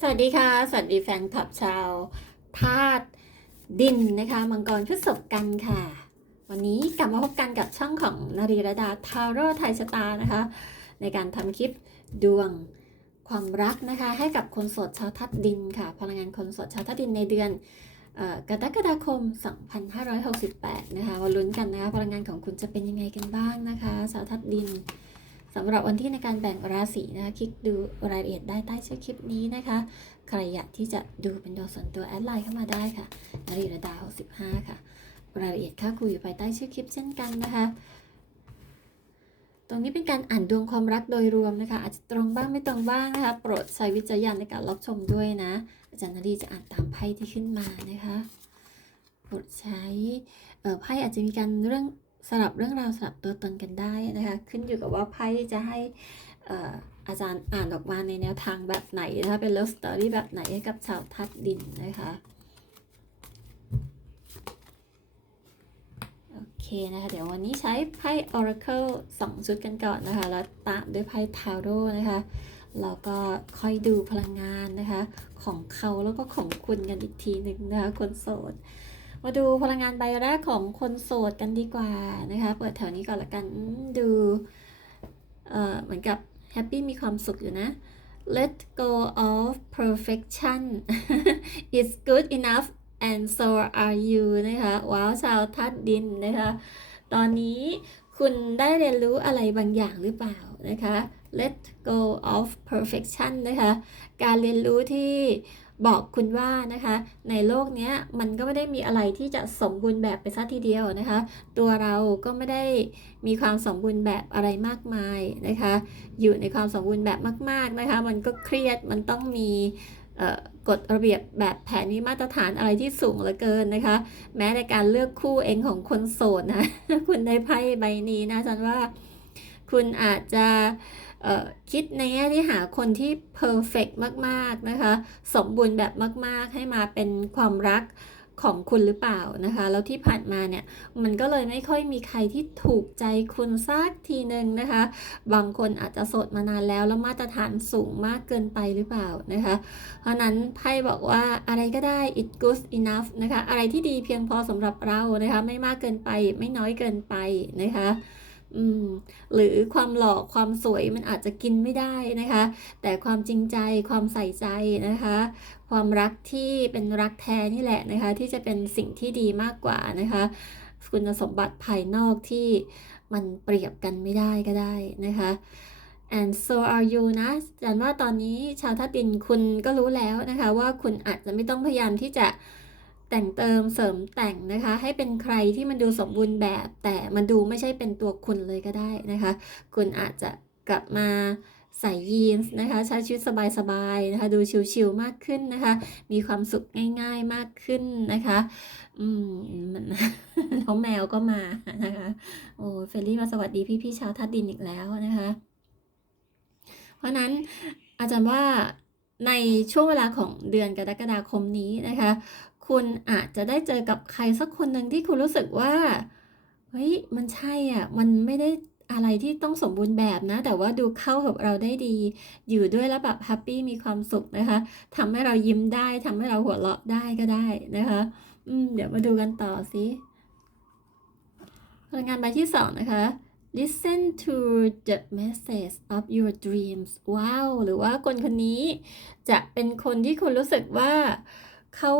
สวัสดีค่ะ สวัสดีแฟนคลับชาวธาตุดินนะคะมังกรพฤษภกันค่ะ วันนี้กลับมาพบกันกับช่องของนารีรดาทาโร่ไทยชะตานะคะ ในการทำคลิปดวงความรักนะคะ ให้กับคนโสดชาวธาตุดินค่ะ พลังงานคนโสดชาวธาตุดินในเดือนกรกฎาคม 2568 นะคะมาลุ้นกันนะคะ พลังงานของคุณจะเป็นยังไงกันบ้างนะคะ ชาวธาตุดิน สำหรับวันที่ในการแบ่งราศีนะคะคลิกดูรายละเอียดได้ใต้ชื่อคลิปนี้นะคะ ใครอยากที่จะดูเป็นดวงส่วนตัวแอดไลน์เข้ามาได้ค่ะนรีระดา 65 ค่ะ รายละเอียดค่าคุยอยู่ภายใต้ชื่อคลิปเช่นกันนะคะ ตรงนี้เป็นการอ่านดวงความรักโดยรวมนะคะ อาจจะตรงบ้างไม่ตรงบ้างนะคะ โปรดใช้วิจารณญาณในการรับชมด้วยนะ อาจารย์นรีจะอ่านตามไพ่ที่ขึ้นมานะคะโปรดใช้ไพ่อาจจะมีการเรื่อง สลับเรื่องราวสลับตัวตนกันได้นะคะ ขึ้นอยู่กับว่าไพ่จะให้เอ่ออาจารย์อ่านออกมาในแนวทางแบบไหนนะคะเป็นเลิฟสตอรี่แบบไหนให้กับชาวทัดดินนะคะโอเคนะคะเดี๋ยววันนี้ใช้ไพ่ Oracle 2 ชุดกันก่อนนะคะ แล้วตามด้วยไพ่ Tarot นะคะแล้วก็ค่อยดูพลังงานนะคะ ของเขาแล้วก็ของคุณกันอีกทีหนึ่งนะคะคนโสด มาดูพลังงานใบแรกของคนโสดกันดีกว่านะคะ เปิดแถวนี้ก่อนละกันดูเอ่อเหมือนกับแฮปปี้มีความสุขอยู่นะ let go of perfection it's good enough and so are you นะคะว้าวชาวทัดดินนะคะ ตอนนี้คุณได้เรียนรู้อะไรบางอย่างหรือเปล่านะคะ let go of perfection นะคะ การเรียนรู้ที่ บอกคุณว่านะคะ ในโลกนี้มันก็ไม่ได้มีอะไรที่จะสมบูรณ์แบบไปซะทีเดียวนะคะ ตัวเราก็ไม่ได้มีความสมบูรณ์แบบอะไรมากมายนะคะ อยู่ในความสมบูรณ์แบบมาก ๆนะคะ มันก็เครียดมันต้องมีกฎระเบียบแบบแผนมีมาตรฐานอะไรที่สูงเหลือเกินนะคะ แม้ในการเลือกคู่เองของคนโสดนะคุณได้ไพ่ใบนี้นะฉันว่า คุณอาจจะ คิดในแง่ที่หาคนที่เพอร์เฟกมากๆนะคะ สมบูรณ์แบบมาก ๆ ให้มาเป็นความรักของคุณหรือเปล่านะคะ แล้วที่ผ่านมาเนี่ย มันก็เลยไม่ค่อยมีใครที่ถูกใจคุณสักทีหนึ่งนะคะ บางคนอาจจะโสดมานานแล้ว แล้วมาตรฐานสูงมากเกินไปหรือเปล่านะคะ เพราะนั้นไพ่บอกว่าอะไรก็ได้ it good enough นะคะ อะไรที่ดีเพียงพอสำหรับเรานะคะ ไม่มากเกินไปไม่น้อยเกินไปนะคะ อืมหรือความหล่อความสวยมันอาจจะกินไม่ได้นะคะ แต่ความจริงใจความใส่ใจนะคะ ความรักที่เป็นรักแท้นี่แหละนะคะ ที่จะเป็นสิ่งที่ดีมากกว่านะคะ คุณสมบัติภายนอกที่มันเปรียบกันไม่ได้ก็ได้นะคะ and so are you นะจันว่าตอนนี้ชาวทัดดินคุณก็รู้แล้วนะคะ ว่าคุณอาจจะไม่ต้องพยายามที่จะ แต่งเติมเสริมแต่งนะคะ ให้เป็นใครที่มันดูสมบูรณ์แบบ แต่มันดูไม่ใช่เป็นตัวคุณเลยก็ได้นะคะ คุณอาจจะกลับมาใส่ยีนส์นะคะใช้ชีวิตสบายๆนะคะดูชิลๆมากขึ้นนะคะ มีความสุขง่ายๆมากขึ้นนะคะอืมมันน้องแมวก็มานะคะโอ้เฟรลี่มาสวัสดีพี่ๆชาวทัดดินอีกแล้วนะคะ เพราะนั้นอาจารย์ว่าในช่วงเวลาของเดือนกรกฎาคมนี้นะคะ คุณอาจจะได้เจอกับใครสักคนหนึ่งที่คุณรู้สึกว่า เฮ้ย มันใช่อะ มันไม่ได้อะไรที่ต้องสมบูรณ์แบบนะ แต่ว่าดูเข้ากับเราได้ดี อยู่ด้วยแล้วแบบแฮปปี้มีความสุขนะคะทำให้เรายิ้มได้ทำให้เราหัวเราะได้ก็ได้นะคะ อืม เดี๋ยวมาดูกันต่อสิพลังงานใบที่สองนะคะ listen to the message of your dreams ว้าว หรือว่าคนคนนี้จะเป็นคนที่คุณรู้สึกว่า เขา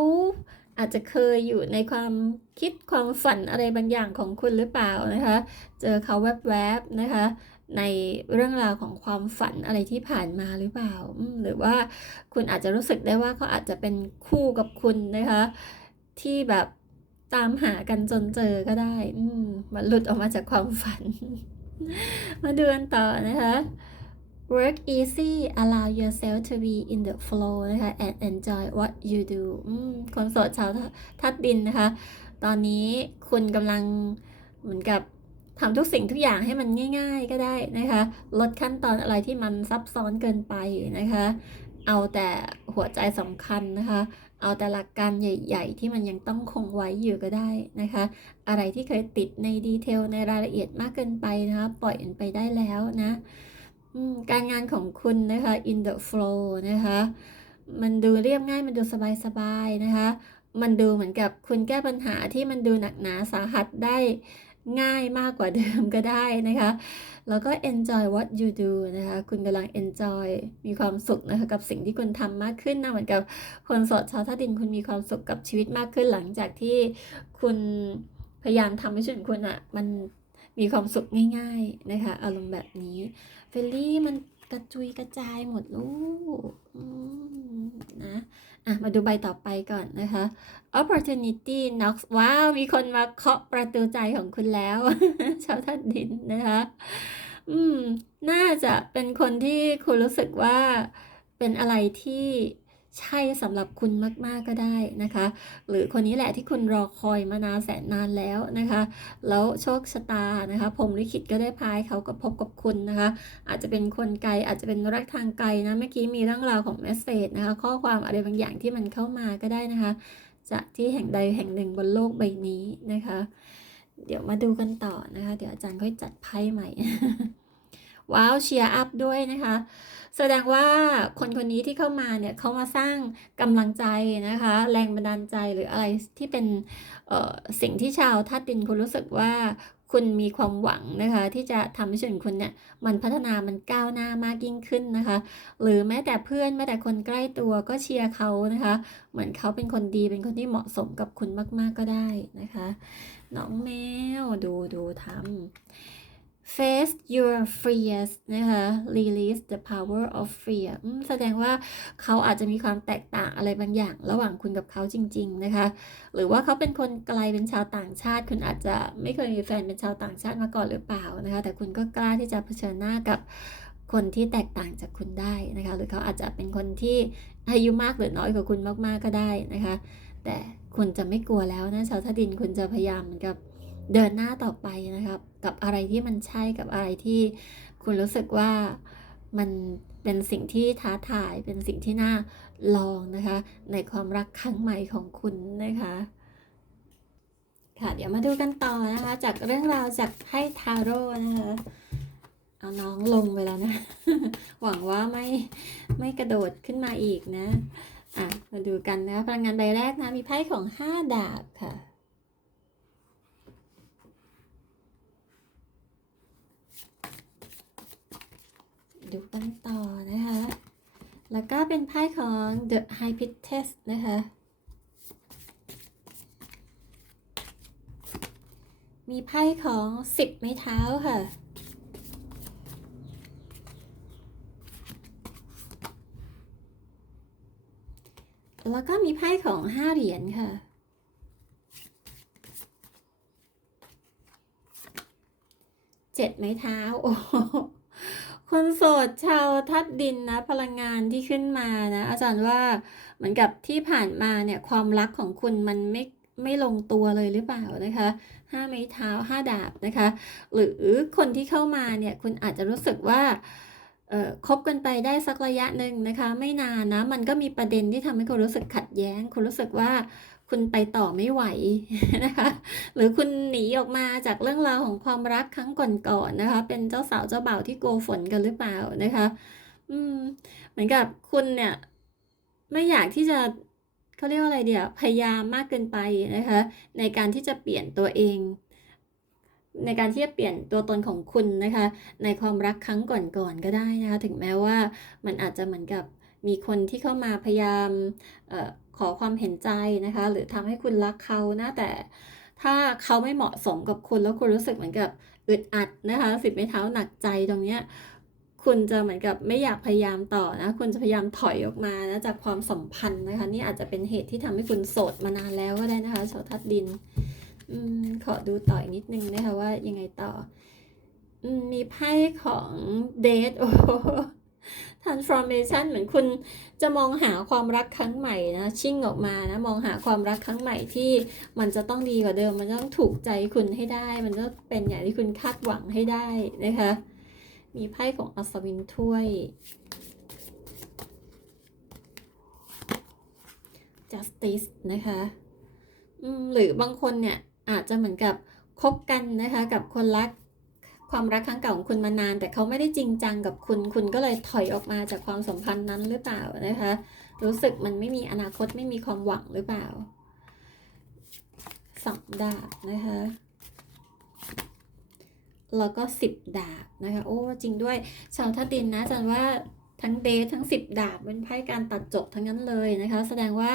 อาจจะเคยอยู่ในความคิดความฝันอะไรบางอย่างของคุณหรือเปล่านะคะ เจอเขาแวบๆนะคะ ในเรื่องราวของความฝันอะไรที่ผ่านมาหรือเปล่า หรือว่าคุณอาจจะรู้สึกได้ว่าเขาอาจจะเป็นคู่กับคุณนะคะ ที่แบบตามหากันจนเจอก็ได้มมันหลุดออกมาจากความฝัน มาดูกันต่อนะคะ work easy allow yourself to be in the flow นะคะ and enjoy what you do คนโสดชาวทัดดินนะคะ ตอนนี้คุณกำลังเหมือนกับทำทุกสิ่งทุกอย่างให้มันง่าย ๆ ก็ได้นะคะ ลดขั้นตอนอะไรที่มันซับซ้อนเกินไปนะคะ เอาแต่หัวใจสำคัญนะคะ เอาแต่หลักการใหญ่ ๆ ที่มันยังต้องคงไว้อยู่ก็ได้นะคะ อะไรที่เคยติดในดีเทลในรายละเอียดมากเกินไปนะคะ ปล่อยมันไปได้แล้วนะ การงานของคุณนะคะ in the flow นะคะ มันดูเรียบง่ายมันดูสบายๆนะคะ มันดูเหมือนกับคุณแก้ปัญหาที่มันดูหนักหนาสาหัสได้ง่ายมากกว่าเดิมก็ได้นะคะ แล้วก็ enjoy what you do นะคะ คุณกำลัง enjoy มีความสุขนะคะกับสิ่งที่คุณทำมากขึ้นนะ เหมือนกับคนสดชาวท่าดินคุณมีความสุขกับชีวิตมากขึ้นหลังจากที่คุณพยายามทำให้ชีวิตคุณอะ่ะมันมีความสุขง่าย ๆ นะคะ อารมณ์แบบนี้ ลลี่มันกระจุยกระจายหมดลูกนะอะมาดูใบต่อไปก่อนนะคะ opportunity knocks ว้าว มีคนมาเคาะประตูใจของคุณแล้ว ชาวท่านดินนะคะ อืม น่าจะเป็นคนที่คุณรู้สึกว่าเป็นอะไรที่ ใช่สำหรับคุณมากๆก็ได้นะคะ หรือคนนี้แหละที่คุณรอคอยมานานแสนนานแล้วนะคะ แล้วโชคชะตานะคะผมลิขิตก็ได้พายเขาก็พบกับคุณนะคะ อาจจะเป็นคนไกลอาจจะเป็นรักทางไกลนะเมื่อกี้มีเรื่องราวของเมสเซจนะคะ ข้อความอะไรบางอย่างที่มันเข้ามาก็ได้นะคะจากที่แห่งใดแห่งหนึ่งบนโลกใบนี้นะคะ เดี๋ยวมาดูกันต่อนะคะ เดี๋ยวอาจารย์ค่อยจัดไพ่ใหม่ ว้าวเชียร์อัพด้วยนะคะ แสดงว่าคนคนนี้ที่เข้ามาเนี่ยเขามาสร้างกำลังใจนะคะ แรงบันดาลใจหรืออะไรที่เป็นสิ่งที่ชาวทัดดินคุณรู้สึกว่าคุณมีความหวังนะคะ ที่จะทำให้ชีวิตคุณเนี่ยมันพัฒนามันก้าวหน้ามากยิ่งขึ้นนะคะ หรือแม้แต่เพื่อนแม้แต่คนใกล้ตัวก็เชียร์เขานะคะ เหมือนเขาเป็นคนดีเป็นคนที่เหมาะสมกับคุณมาก ๆก็ได้นะคะ น้องแมวดูดูทำ face your fears นะคะ release the power of fear อืมแสดงว่าเขาอาจจะมีความแตกต่างอะไรบางอย่าง ระหว่างคุณกับเขาจริง ๆ นะคะ หรือว่าเขาเป็นคนไกลเป็นชาวต่างชาติ คุณอาจจะไม่เคยมีแฟนเป็นชาวต่างชาติมาก่อนหรือเปล่านะคะ แต่คุณก็กล้าที่จะเผชิญหน้ากับคนที่แตกต่างจากคุณได้นะคะ หรือเขาอาจจะเป็นคนที่อายุมากหรือน้อยกว่าคุณมากๆก็ได้นะคะ แต่คุณจะไม่กลัวแล้วนะชาวท่าดินคุณจะพยายามเหมือนกับ เดินหน้าต่อไปนะครับ กับอะไรที่มันใช่กับอะไรที่คุณรู้สึกว่ามันเป็นสิ่งที่ท้าทายเป็นสิ่งที่น่าลองนะคะ ในความรักครั้งใหม่ของคุณนะคะค่ะเดี๋ยวมาดูกันต่อนะคะ จากเรื่องราวจากไพ่ทาโร่นะคะเอาน้องลงไปแล้วนะ หวังว่าไม่ไม่กระโดดขึ้นมาอีกนะอะมาดูกันนะะพลังงานใบแรกนะมีไพ่ของ 5 ดาบค่ะ ดูกันต่อนะคะ แล้วก็เป็นไพ่ของ The High Priestess นะคะ มีไพ่ของ10ไม้เท้าค่ะ แล้วก็มีไพ่ของ5เหรียญค่ะเจ็ดไม้เท้า โอ้ คนโสดชาวทัดดินนะ พลังงานที่ขึ้นมานะ อาจารย์ว่าเหมือนกับที่ผ่านมาเนี่ยความรักของคุณมันไม่ไม่ลงตัวเลยหรือเปล่านะคะห้าไม้เท้าห้าดาบนะคะ หรือคนที่เข้ามาเนี่ยคุณอาจจะรู้สึกว่าเออคบกันไปได้สักระยะหนึ่งนะคะ ไม่นานนะ มันก็มีประเด็นที่ทำให้คุณรู้สึกขัดแย้ง คุณรู้สึกว่า คุณไปต่อไม่ไหวนะคะ หรือคุณหนีออกมาจากเรื่องราวของความรักครั้งก่อนๆนะคะ เป็นเจ้าสาวเจ้าบ่าวที่โกฝนกันหรือเปล่านะคะ อืม เหมือนกับคุณเนี่ย ไม่อยากที่จะเขาเรียกว่าอะไรเดี๋ยวพยายามมากเกินไปนะคะ ในการที่จะเปลี่ยนตัวเอง ในการที่จะเปลี่ยนตัวตนของคุณนะคะ ในความรักครั้งก่อนๆก็ได้นะคะ ถึงแม้ว่ามันอาจจะเหมือนกับมีคนที่เข้ามาพยายามเอ่อ ขอความเห็นใจนะคะ หรือทำให้คุณรักเขานะแต่ถ้าเขาไม่เหมาะสมกับคุณแล้วคุณรู้สึกเหมือนกับอึดอัดนะคะสิบไม้เท้าหนักใจตรงเนี้ยคุณจะเหมือนกับไม่อยากพยายามต่อนะคุณจะพยายามถอยออกมานะจากความสัมพันธ์นะคะ นี่อาจจะเป็นเหตุที่ทำให้คุณโสดมานานแล้วก็ได้นะคะชาวทัดดินอืมขอดูต่ออีกนิดนึงนะคะว่ายังไงต่ออมมีไพ่ของเดทโอ้ transformation เหมือนคุณจะมองหาความรักครั้งใหม่นะชิ่งออกมานะมองหาความรักครั้งใหม่ที่มันจะต้องดีกว่าเดิม มันต้องถูกใจคุณให้ได้ มันต้องเป็นอย่างที่คุณคาดหวังให้ได้นะคะ มีไพ่ของอัศวินถ้วย justice นะคะหรือบางคนเนี่ยอาจจะเหมือนกับคบกันนะคะกับคนรัก ความรักครั้งเก่าของคุณมานาน แต่เขาไม่ได้จริงจังกับคุณ คุณก็เลยถอยออกมาจากความสัมพันธ์นั้นหรือเปล่านะคะ รู้สึกมันไม่มีอนาคตไม่มีความหวังหรือเปล่าสองดาบนะคะแล้วก็สิบดาบนะคะ โอ้จริงด้วยชาวธาตุดินนะอาจันว่า ทั้งเดททั้งสิบดาบเป็นไพ่การตัดจบทั้งนั้นเลยนะคะ แสดงว่า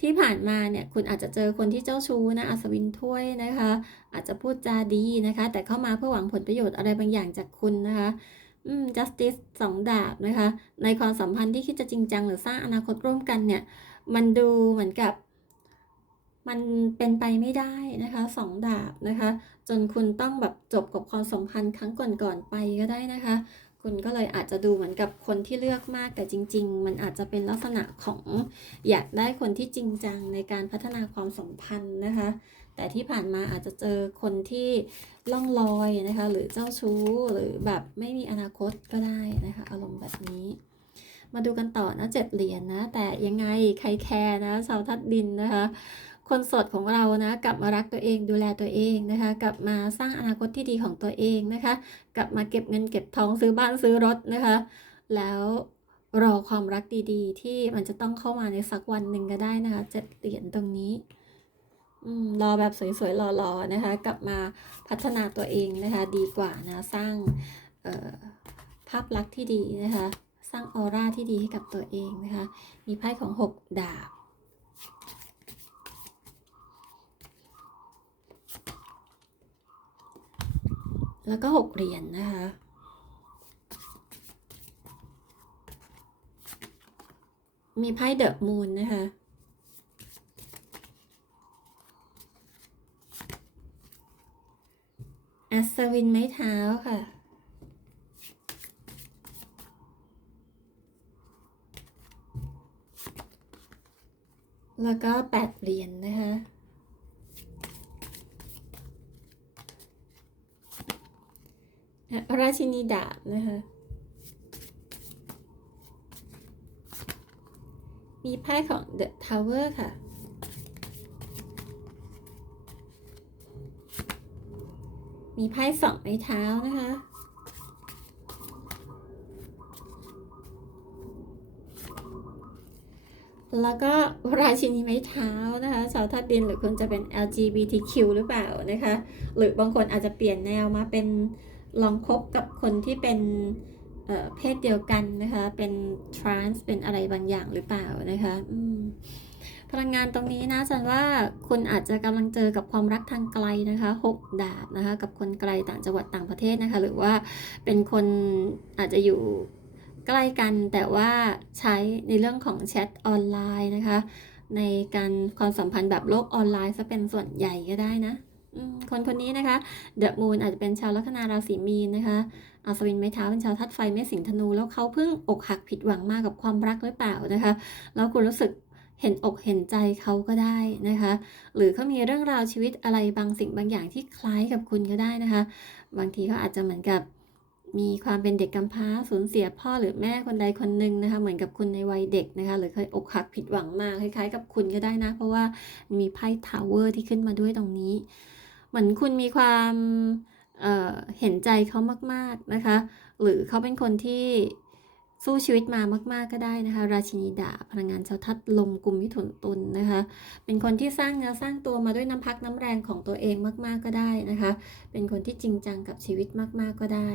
ที่ผ่านมาเนี่ยคุณอาจจะเจอคนที่เจ้าชู้นะอัศวินถ้วยนะคะ อาจจะพูดจาดีนะคะ แต่เข้ามาเพื่อหวังผลประโยชน์อะไรบางอย่างจากคุณนะคะอืม justice สองดาบนะคะ ในความสัมพันธ์ที่คิดจะจริงจังหรือสร้างอนาคตร่วมกันเนี่ย มันดูเหมือนกับ มันเป็นไปไม่ได้นะคะสองดาบนะคะ จนคุณต้องแบบจบกับความสัมพันธ์ครั้งก่อนๆไปก็ได้นะคะ คุณก็เลยอาจจะดูเหมือนกับคนที่เลือกมากแต่จริง ๆ มันอาจจะเป็นลักษณะของอยากได้คนที่จริงจังในการพัฒนาความสัมพันธ์นะคะ แต่ที่ผ่านมาอาจจะเจอคนที่ล่องลอยนะคะ หรือเจ้าชู้หรือแบบไม่มีอนาคตก็ได้นะคะ อารมณ์แบบนี้ มาดูกันต่อนะเจ็ดเหรียญนะแต่ยังไงใครแคร์นะชาวทัดดินนะคะ คนโสดของเรานะกลับมารักตัวเองดูแลตัวเองนะคะ กลับมาสร้างอนาคตที่ดีของตัวเองนะคะ กลับมาเก็บเงินเก็บทองซื้อบ้านซื้อรถนะคะ แล้วรอความรักดีๆ ที่มันจะต้องเข้ามาในสักวันหนึ่งก็ได้นะคะเจ็ดเหรียญตรงนี้อืมรอแบบสวยๆรอๆนะคะ กลับมาพัฒนาตัวเองนะคะ ดีกว่านะสร้างเอ่อภาพลักษณ์ที่ดีนะคะ สร้างออร่าที่ดีให้กับตัวเองนะคะ มีไพ่ของหกดาบ แล้วก็หกเหรียญนะคะ มีไพ่เดอะมูนนะคะ อัศวินไม้เท้าค่ะแล้วก็แปดเหรียญนะคะ ราชินีดาบนะคะ มีไพ่ของ The Tower ค่ะ มีไพ่สองไม้เท้านะคะ แล้วก็ราชินีไม้เท้านะคะชาวทัดดินหรือคุณจะเป็น LGBTQ หรือเปล่านะคะ หรือบางคนอาจจะเปลี่ยนแนวมาเป็น ลองคบกับคนที่เป็นเพศเดียวกันนะคะ เป็นทรานส์เป็นอะไรบางอย่างหรือเปล่านะคะพลังงานตรงนี้นะฉันว่าคุณอาจจะกำลังเจอกับความรักทางไกลนะคะหกดาบนะคะ กับคนไกลต่างจังหวัดต่างประเทศนะคะ หรือว่าเป็นคนอาจจะอยู่ใกล้กันแต่ว่าใช้ในเรื่องของแชทออนไลน์นะคะ ในการความสัมพันธ์แบบโลกออนไลน์ซะเป็นส่วนใหญ่ก็ได้นะ คนคนนี้นะคะเดอะมูนอาจจะเป็นชาวลัคนาราศีมีนนะคะอัศวินไม้เท้าเป็นชาวทัดไฟเมษสิงห์ธนู แล้วเขาเพิ่งอกหักผิดหวังมากกับความรักหรือเปล่านะคะ แล้วคุณรู้สึกเห็นอกเห็นใจเขาก็ได้นะคะ หรือเขามีเรื่องราวชีวิตอะไรบางสิ่งบางอย่างที่คล้ายกับคุณก็ได้นะคะ บางทีเขาอาจจะเหมือนกับมีความเป็นเด็กกำพร้าสูญเสียพ่อหรือแม่คนใดคนหนึ่งนะคะ เหมือนกับคุณในวัยเด็กนะคะ หรือเคยอกหักผิดหวังมากคล้ายๆ กับคุณก็ได้นะ เพราะว่ามีไพ่ทาวเวอร์ที่ขึ้นมาด้วยตรงนี้ มือนคุณมีความเเห็นใจเขามาก ๆนะคะ หรือเขาเป็นคนที่สู้ชีวิตมามาก ๆก็ได้นะคะ ราชินีดาพลังงานชาวทัดลมกลุ่มมิถุนตุลนะคะ เป็นคนที่สร้างเนื้อสร้างตัวมาด้วยน้ำพักน้ำแรงของตัวเองมาก ๆก็ได้นะคะ เป็นคนที่จริงจังกับชีวิตมาก ๆก็ได้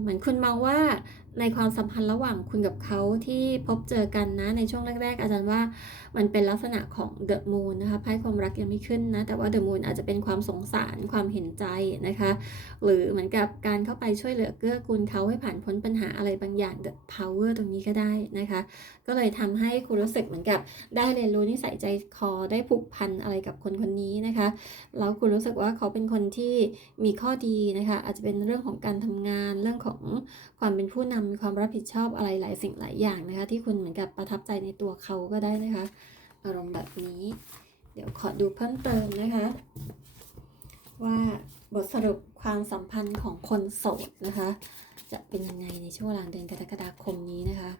เหมือนคุณมองว่าในความสัมพันธ์ระหว่างคุณกับเขาที่พบเจอกันนะในช่วงแรก ๆ อาจารย์ว่ามันเป็นลักษณะของเดอะมูนนะคะไพ่ความรักยังไม่ขึ้นนะ แต่ว่าเดอะมูนอาจจะเป็นความสงสารความเห็นใจนะคะ หรือเหมือนกับการเข้าไปช่วยเหลือเกื้อกูลเขาให้ผ่านพ้นปัญหาอะไรบางอย่าง the power ตรงนี้ก็ได้นะคะ ก็เลยทำให้คุณรู้สึกเหมือนกับได้เรียนรู้นิสัยใจคอได้ผูกพันอะไรกับคนคนนี้นะคะแล้วคุณรู้สึกว่าเขาเป็นคนที่มีข้อดีนะคะ อาจจะเป็นเรื่องของการทำงานเรื่องของความเป็นผู้นำมีความรับผิดชอบอะไรหลายสิ่งหลายอย่างนะคะ ที่คุณเหมือนกับประทับใจในตัวเขาก็ได้นะคะ อารมณ์แบบนี้ เดี๋ยวขอดูเพิ่มเติมนะคะ ว่าบทสรุปความสัมพันธ์ของคนโสดนะคะ จะเป็นยังไงในช่วงกลางเดือนกรกฎาคมนี้นะคะ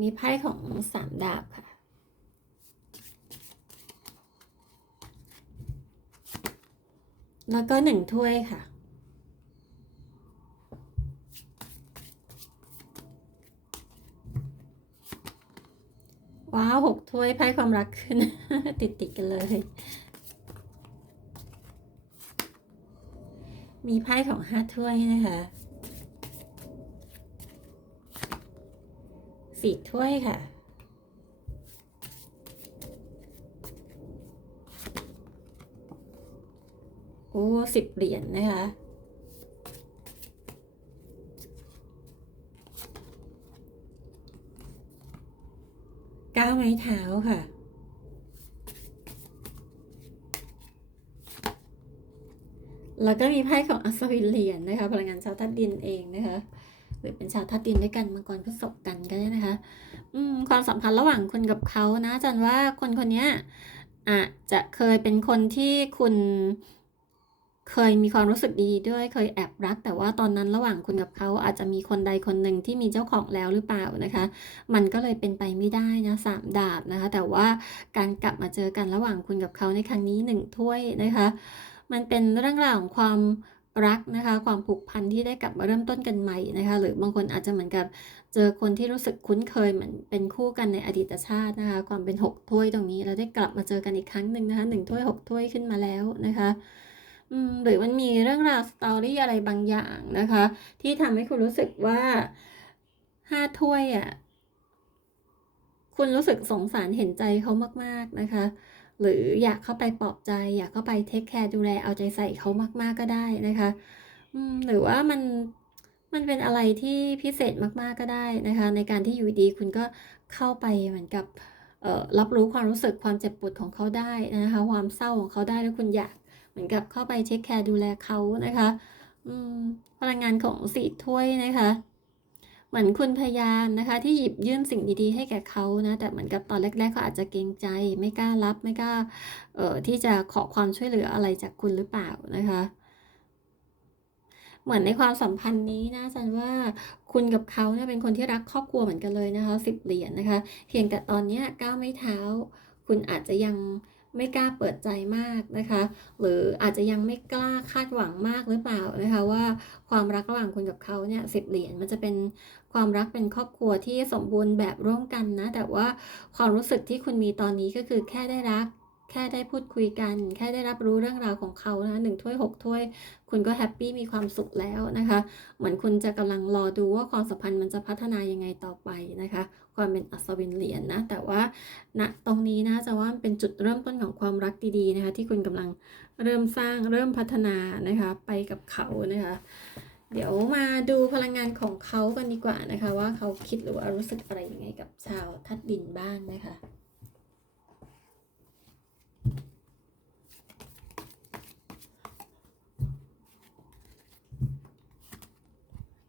มีไพ่ของสามดาบค่ะแล้วก็หนึ่งถ้วยค่ะ ว้าวหกถ้วยไพ่ความรักขึ้น ติดติดๆกันเลย มีไพ่ของห้าถ้วยนะคะสี่ถ้วยค่ะโอ้สิบเหรียญนะคะ เก้า ไม้เท้าค่ะ แล้วก็มีไพ่ของอัศวินเหรียญนะคะ พลังงานชาวธาตุดินเองนะคะ หรือเป็นชาวธาตุดินด้วยกันมังกรพฤษภกันก็ได้นะคะ อืมความสัมพันธ์ระหว่างคุณกับเขานะอาจันว่าคนคนนี้อาจจะเคยเป็นคนที่คุณ เคยมีความรู้สึกดีด้วยเคยแอบรัก แต่ว่าตอนนั้นระหว่างคุณกับเขาอาจจะมีคนใดคนหนึ่งที่มีเจ้าของแล้วหรือเปล่านะคะ มันก็เลยเป็นไปไม่ได้นะสามดาบนะคะ แต่ว่าการกลับมาเจอกันระหว่างคุณกับเขาในครั้งนี้หนึ่งถ้วยนะคะ มันเป็นเรื่องราวของความรักนะคะ ความผูกพันที่ได้กลับมาเริ่มต้นกันใหม่นะคะ หรือบางคนอาจจะเหมือนกับเจอคนที่รู้สึกคุ้นเคยเหมือนเป็นคู่กันในอดีตชาตินะคะ ความเป็นหกถ้วยตรงนี้เราได้กลับมาเจอกันอีกครั้งหนึ่งนะคะหนึ่งถ้วยหกถ้วยขึ้นมาแล้วนะคะ หรือมันมีเรื่องราวสตอรี่อะไรบางอย่างนะคะ ที่ทำให้คุณรู้สึกว่าห้าถ้วยอะคุณรู้สึกสงสารเห็นใจเขามาก ๆ นะคะ หรืออยากเข้าไปปลอบใจ อยากเข้าไปเทคแคร์ดูแลเอาใจใส่เขามาก ๆ ก็ได้นะคะหรือว่ามันมันเป็นอะไรที่พิเศษมาก ๆ ก็ได้นะคะ ในการที่อยู่ดีคุณก็เข้าไปเหมือนกับรับรู้ความรู้สึกความเจ็บปวดของเขาได้นะคะ ความเศร้าของเขาได้แล้วคุณอยาก มือนกับเข้าไปเทคแคร์ดูแลเขานะคะอืมพลังงานของสีถ้วยนะคะ เหมือนคุณพยายามนะคะ ที่หยิบยื่นสิ่งดีๆ ให้แก่เขานะ แต่เหมือนกับตอนแรกๆเขาอาจจะเกรงใจ ไม่กล้ารับไม่กล้าเอ่อที่จะขอความช่วยเหลืออะไรจากคุณหรือเปล่านะคะ เหมือนในความสัมพันธ์นี้นะจันว่าคุณกับเขาเนี่ยเป็นคนที่รักครอบครัวเหมือนกันเลยนะคะสิบเหรียญนะคะ เพียงแต่ตอนเนี้ยก้าวไม่เท้า คุณอาจจะยัง ไม่กล้าเปิดใจมากนะคะ หรืออาจจะยังไม่กล้าคาดหวังมากหรือเปล่านะคะว่าความรักระหว่างคุณกับเขาเนี่ยสิบเหรียญมันจะเป็นความรักเป็นครอบครัวที่สมบูรณ์แบบร่วมกันนะ แต่ว่าความรู้สึกที่คุณมีตอนนี้ก็คือแค่ได้รัก แค่ได้พูดคุยกัน แค่ได้รับรู้เรื่องราวของเขานะหนึ่งถ้วยหกถ้วย คุณก็แฮปปี้มีความสุขแล้วนะคะ เหมือนคุณจะกำลังรอดูว่าความสัมพันธ์มันจะพัฒนายังไงต่อไปนะคะ ความเป็นอัศวินเหรียญนะแต่ว่าณตรงนี้นะจะว่ามันเป็นจุดเริ่มต้นของความรักดีๆนะคะ ที่คุณกำลังเริ่มสร้างเริ่มพัฒนานะคะไปกับเขานะคะเดี๋ยวมาดูพลังงานของเขากันดีกว่านะคะ ว่าเขาคิดหรือว่ารู้สึกอะไรยังไงกับชาวทัดดินบ้างนะคะ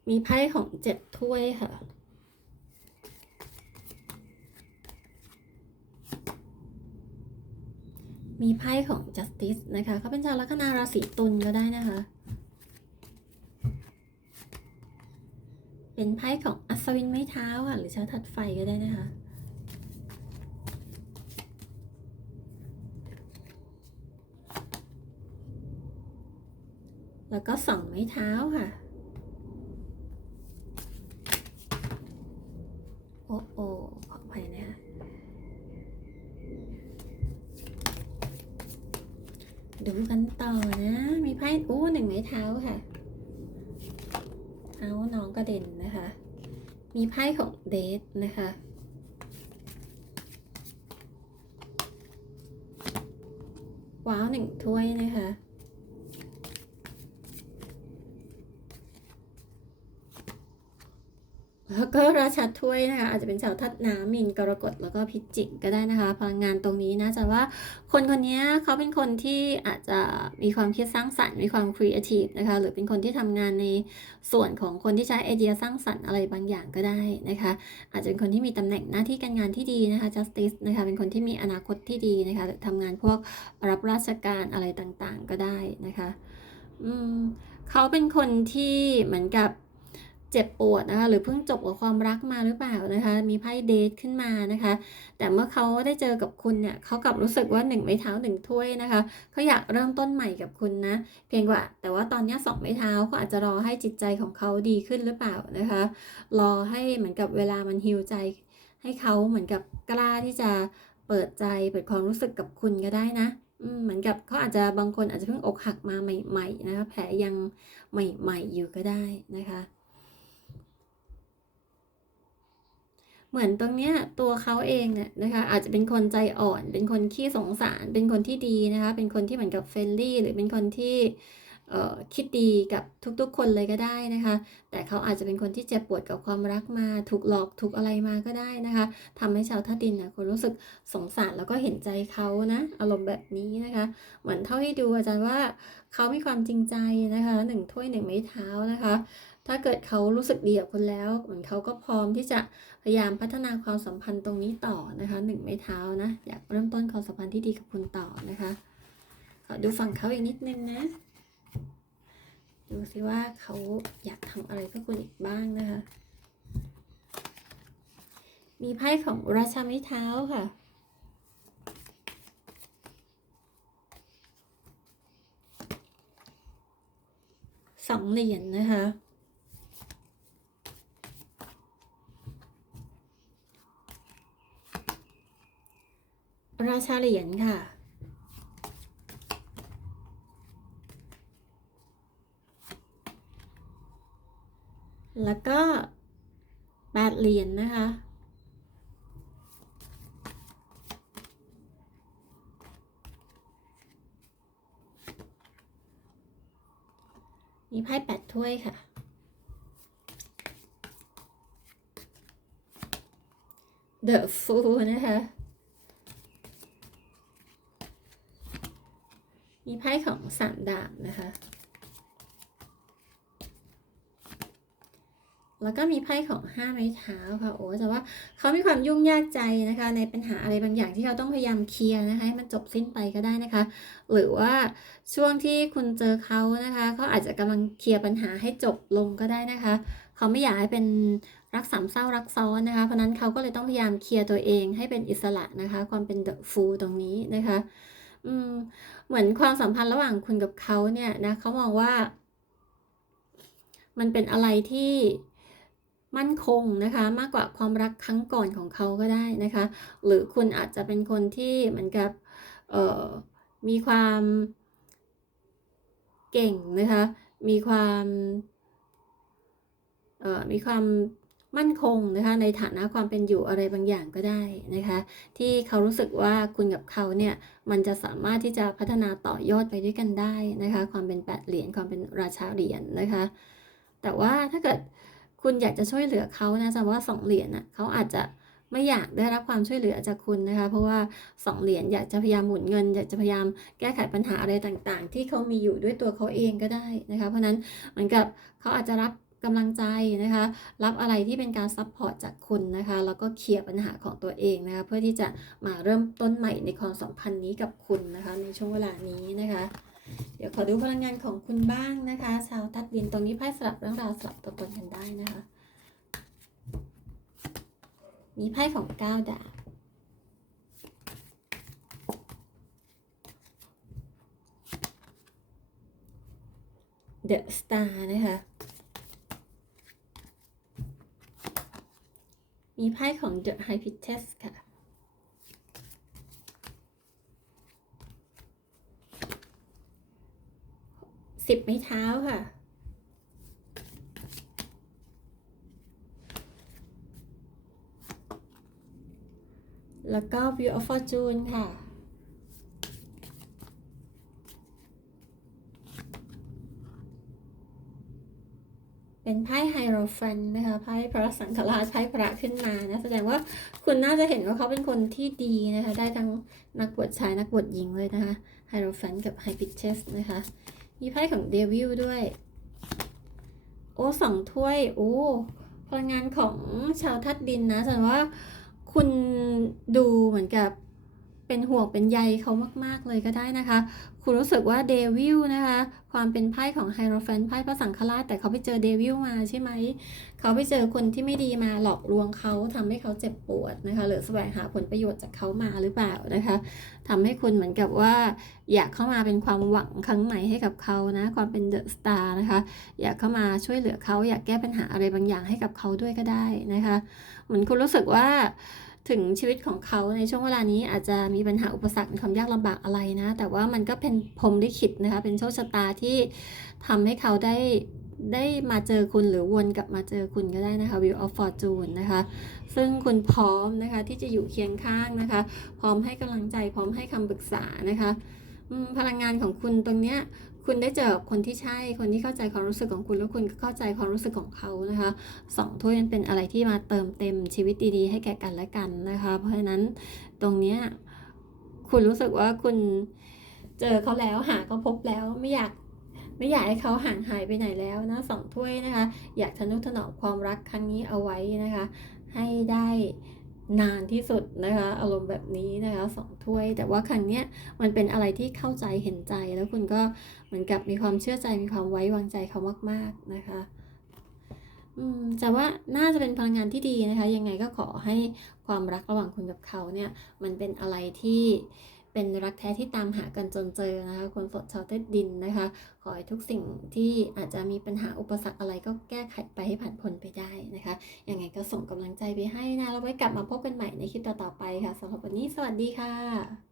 มีไพ่ของเจ็ดถ้วยค่ะ มีไพ่ของ justice นะคะ เขาเป็นชาวลัคนาราศีตุลก็ได้นะคะ เป็นไพ่ของอัศวินไม้เท้าค่ะ หรือชาวถัดไฟก็ได้นะคะแล้วก็สองไม้เท้าค่ะ โอ้โอ้ขออภัยนะคะดูกันต่อนะ มีไพ่อู้หนึ่งไม้เท้าค่ะ เท้าน้องกระเด็นนะคะ มีไพ่ของเดทนะคะ ว้าวหนึ่งถ้วยนะคะ แล้วก็ราชาถ้วยนะคะอาจจะเป็นชาวทัดน้ำมินกรกฎแล้วก็พิจิกก็ได้นะคะ พลังงานตรงนี้นะจะว่าคนคนนี้เขาเป็นคนที่อาจจะมีความคิดสร้างสรรค์มีความครีเอทีฟนะคะหรือเป็นคนที่ทำงานในส่วนของคนที่ใช้ไอเดียสร้างสรรค์อะไรบางอย่างก็ได้นะคะ อาจจะเป็นคนที่มีตำแหน่งหน้าที่การงานที่ดีนะคะ justice นะคะเป็นคนที่มีอนาคตที่ดีนะคะทำงานพวกรับราชการอะไรต่างๆก็ได้นะคะอืมเขาเป็นคนที่เหมือนกับ เจ็บปวดนะคะหรือเพิ่งจบกับความรักมาหรือเปล่านะคะมีไพ่เดทขึ้นมานะคะ แต่เมื่อเขาได้เจอกับคุณเนี่ยเขากลับรู้สึกว่าหนึ่งไม้เท้าหนึ่งถ้วยนะคะเขาอยากเริ่มต้นใหม่กับคุณนะเพียงกว่า แต่ว่าตอนนี้สองไม้เท้าเขาอาจจะรอให้จิตใจของเขาดีขึ้นหรือเปล่านะคะ รอให้เหมือนกับเวลามันฮิวใจ ให้เขาเหมือนกับกล้าที่จะเปิดใจเปิดความรู้สึกกับคุณก็ได้นะเหมือนกับเขาอาจจะบางคนอาจจะเพิ่งอกหักมาใหม่ ๆ นะคะแผลยังใหม่ ๆ อยู่ก็ได้นะคะ เหมือนตรงเนี้ยตัวเขาเองเนี่ยนะคะอาจจะเป็นคนใจอ่อน เป็นคนขี้สงสาร เป็นคนที่ดีนะคะ เป็นคนที่เหมือนกับเฟรนลี่ หรือเป็นคนที่เอ่อคิดดีกับทุกๆ คนเลยก็ได้นะคะ แต่เขาอาจจะเป็นคนที่เจ็บปวดกับความรักมา ถูกหลอก ถูกอะไรมาก็ได้นะคะทำให้ชาวธาตุดินนะคุณรู้สึกสงสารแล้วก็เห็นใจเขานะ อารมณ์แบบนี้นะคะ เหมือนเท่าที่ดูอาจารย์ว่า เขามีความจริงใจนะคะหนึ่งถ้วยหนึ่งไม้เท้านะคะ ถ้าเกิดเขารู้สึกดีกับคุณแล้วเหมือนเขาก็พร้อมที่จะพยายามพัฒนาความสัมพันธ์ตรงนี้ต่อนะคะหนึ่งไม้เท้านะอยากเริ่มต้นความสัมพันธ์ที่ดีกับคุณต่อนะคะขอดูฝั่งเขาอีกนิดนึงนะดูสิว่าเขาอยากทำอะไรเพื่อคุณอีกบ้างนะคะ มีไพ่ของราชาไม้เท้าค่ะ สองเหรียญนะคะราชาเหรียญค่ะ แล้วก็แปดเหรียญนะคะ มีไพ่แปดถ้วยค่ะ The Fool นะคะ มีไพ่ของสามดาบนะคะ แล้วก็มีไพ่ของห้าไม้เท้าค่ะโอ้แต่ว่าเขามีความยุ่งยากใจนะคะ ในปัญหาอะไรบางอย่างที่เขาต้องพยายามเคลียร์นะคะให้มันจบสิ้นไปก็ได้นะคะ หรือว่าช่วงที่คุณเจอเขานะคะเขาอาจจะกำลังเคลียร์ปัญหาให้จบลงก็ได้นะคะ เขาไม่อยากให้เป็นรักสามเศร้ารักซ้อนนะคะ เพราะนั้นเขาก็เลยต้องพยายามเคลียร์ตัวเองให้เป็นอิสระนะคะ ความเป็นเดอะฟูลตรงนี้นะคะ อืมเหมือนความสัมพันธ์ระหว่างคุณกับเขาเนี่ยนะเขามองว่า มันเป็นอะไรที่ มั่นคงนะคะ มากกว่าความรักครั้งก่อนของเขาก็ได้นะคะ หรือคุณอาจจะเป็นคนที่เหมือนกับมีความเก่งนะคะ มีความมีความมั่นคงนะคะในฐานะความเป็นอยู่อะไรบางอย่างก็ได้นะคะ ที่เขารู้สึกว่าคุณกับเขาเนี่ยมันจะสามารถที่จะพัฒนาต่อยอดไปด้วยกันได้นะคะ ความเป็นแปดเหรียญความเป็นราชาเหรียญนะคะ แต่ว่าถ้าเกิด คุณอยากจะช่วยเหลือเขานะจำว่าสองเหรียญน่ะเขาอาจจะไม่อยากได้รับความช่วยเหลือจากคุณนะคะ เพราะว่าสองเหรียญอยากจะพยายามหมุนเงิน อยากจะพยายามแก้ไขปัญหาอะไรต่างๆ ที่เขามีอยู่ด้วยตัวเขาเองก็ได้นะคะ เพราะนั้นเหมือนกับเขาอาจจะรับกำลังใจนะคะ รับอะไรที่เป็นการซัพพอร์ตจากคุณนะคะ แล้วก็เคลียร์ปัญหาของตัวเองนะคะ เพื่อที่จะมาเริ่มต้นใหม่ในความสัมพันธ์นี้กับคุณนะคะ ในช่วงเวลานี้นะคะ เดี๋ยวขอดูพลังงานของคุณบ้างนะคะ ชาวทัดดินตรงนี้ไพ่สลับเรื่องราวสลับตัวตนกันได้นะคะ มีไพ่ของก้าวดาบ The Star นะคะ มีไพ่ของ The High Priestess ค่ะ สิบไม้เท้าค่ะ แล้วก็ View of Fortune ค่ะ เป็นไพ่ไฮโรฟันนะคะ ไพ่พระสังฆราชไพ่พระขึ้นมานะ แสดงว่าคุณน่าจะเห็นว่าเขาเป็นคนที่ดีนะคะ ได้ทั้งนักบวชชายนักบวชหญิงเลยนะคะไฮโรฟันกับไฮพิเชสนะคะ มีไพ่ของเดวิลด้วย โอ้สองถ้วย โอ้พลังงานของชาวทัดดินนะแสดงว่าคุณดูเหมือนกับ เป็นห่วงเป็นใยเขามาก ๆ เลยก็ได้นะคะ คุณรู้สึกว่าเดวิลนะคะ ความเป็นไพ่ของไฮโรแฟนไพ่พระสังฆราช แต่เขาไปเจอเดวิลมาใช่ไหม เขาไปเจอคนที่ไม่ดีมาหลอกลวงเขาทำให้เขาเจ็บปวดนะคะ หรือแสวงหาผลประโยชน์จากเขามาหรือเปล่านะคะทำให้คุณเหมือนกับว่า อยากเข้ามาเป็นความหวังครั้งใหม่ให้กับเขานะ ความเป็นเดอะสตาร์นะคะ อยากเข้ามาช่วยเหลือเขา อยากแก้ปัญหาอะไรบางอย่างให้กับเขาด้วยก็ได้นะคะ เหมือนคุณรู้สึกว่า ถึงชีวิตของเขาในช่วงเวลานี้อาจจะมีปัญหาอุปสรรคความยากลำบากอะไรนะ แต่ว่ามันก็เป็นพรมลิขิตนะคะ เป็นโชคชะตาที่ทำให้เขาได้ได้มาเจอคุณหรือวนกลับมาเจอคุณก็ได้นะคะ Wheel of Fortune นะคะ ซึ่งคุณพร้อมนะคะที่จะอยู่เคียงข้างนะคะ พร้อมให้กำลังใจพร้อมให้คำปรึกษานะคะพลังงานของคุณตรงเนี้ย คุณได้เจอกับคนที่ใช่ คนที่เข้าใจความรู้สึกของคุณแล้วคุณก็เข้าใจความรู้สึกของเขานะคะสองถ้วยมันเป็นอะไรที่มาเติมเต็มชีวิตดีๆ ให้แก่กันและกันนะคะ เพราะฉะนั้นตรงเนี้ยคุณรู้สึกว่าคุณเจอเขาแล้วหาเขาพบแล้วไม่อยากไม่อยากให้เขาห่างหายไปไหนแล้วนะสองถ้วยนะคะ อยากทนุถนอมความรักครั้งนี้เอาไว้นะคะ ให้ได้ นานที่สุดนะคะ อารมณ์แบบนี้นะคะสองถ้วย แต่ว่าครั้งเนี้ยมันเป็นอะไรที่เข้าใจเห็นใจ แล้วคุณก็เหมือนกับมีความเชื่อใจมีความไว้วางใจเขามาก ๆนะคะอืมแต่ว่าน่าจะเป็นพลังงานที่ดีนะคะ ยังไงก็ขอให้ความรักระหว่างคุณกับเขาเนี่ย มันเป็นอะไรที่ เป็นรักแท้ที่ตามหากันจนเจอนะคะคนสดชาวเทศดินนะคะ ขอให้ทุกสิ่งที่อาจจะมีปัญหาอุปสรรคอะไรก็แก้ไขไปให้ผ่านพ้นไปได้นะคะยังไงก็ส่งกำลังใจไปให้นะแล้วไว้กลับมาพบกันใหม่ในคลิปต่อๆไปค่ะสำหรับวันนี้สวัสดีค่ะ